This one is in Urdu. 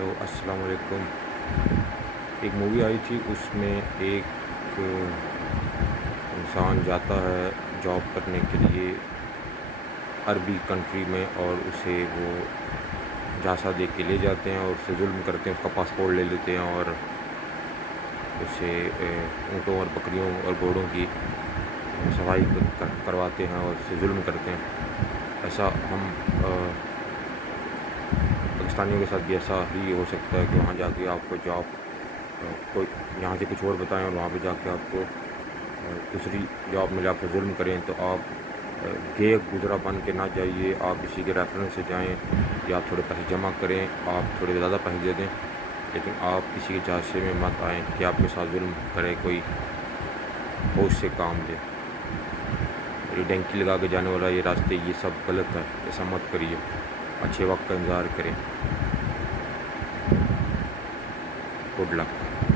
ہیلو السلام علیکم. ایک مووی آئی تھی، اس میں ایک انسان جاتا ہے جاب کرنے کے لیے عربی کنٹری میں، اور اسے وہ جھانسا دے کے لے جاتے ہیں اور اس سے ظلم کرتے ہیں، اس کا پاسپورٹ لے لیتے ہیں اور اسے اونٹوں اور بکریوں اور گھوڑوں کی صفائی کرواتے ہیں اور اس سے ظلم کرتے ہیں. ایسا ہم پاکستانیوں کے ساتھ بھی ایسا ہی ہو سکتا ہے کہ وہاں جا کے آپ کو جاب کوئی یہاں سے کچھ اور بتائیں اور وہاں پہ جا کے آپ کو دوسری جاب ملے، آپ کو ظلم کریں، تو آپ گے گزرا بن کے نہ جائیے. آپ کسی کے ریفرنس سے جائیں یا آپ تھوڑے پیسے جمع کریں، آپ تھوڑے زیادہ پیسے دے دیں، لیکن آپ کسی کے جھانسے میں مت آئیں کہ آپ کے ساتھ ظلم کرے کوئی، ہوش سے کام لے. اور یہ ڈنکی لگا کے جانے والا یہ راستے، یہ سب غلط ہے، ایسا مت کریے. اچھے وقت کا انتظار کریں. Good luck.